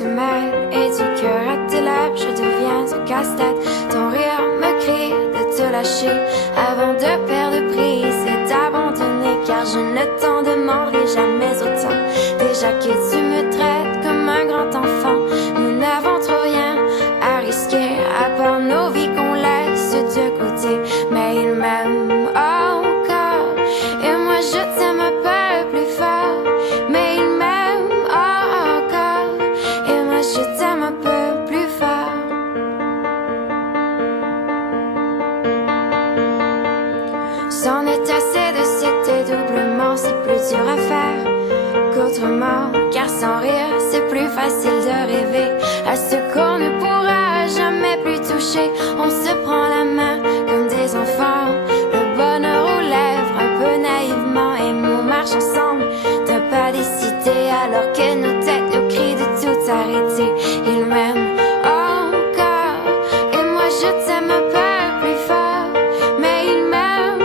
se mêle et du cœur à tes lèvres, je deviens un casse-tête. Ton rire me crie de te lâcher avant de perdre prise et d'abandonner, car je ne t'en demanderai jamais autant. Déjà que tu me traites comme un grand enfant, nous n'avons trop rien à risquer à part nos vies qu'on laisse de côté. Mais il m'aime encore et moi je t'aime un peu plus fort. Mais il m'aime encore et moi je t'aime un peu plus fort. C'en est assez de ces dédoublements, c'est plus dur à faire qu'autrement, car sans rire c'est plus facile de rêver à ce qu'on ne pourra jamais plus toucher. On se prend la main comme des enfants, le bonheur aux lèvres un peu naïvement, et on marche ensemble d'un pas décidé alors que nos têtes nous crient de tout arrêter. Il m'aime encore et moi je t'aime un peu plus fort. Mais il m'aime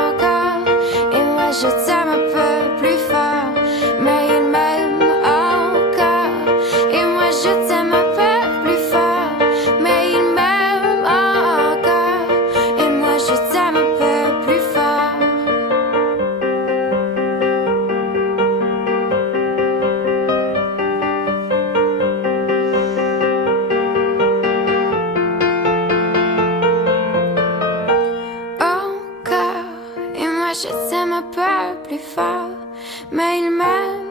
encore et moi je t'aime un peu plus fort. Mais il m'aime encore et moi je t'aime un peu plus fort. Mais il m'aime encore et moi je t'aime un peu plus fort. Encore et moi je t'aime un peu plus fort. Mais il m'aime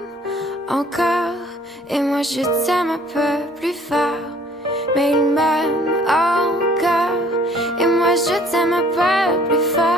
encore et moi je t'aime un peu plus fort. Mais il m'aime encore et moi je t'aime un peu plus fort.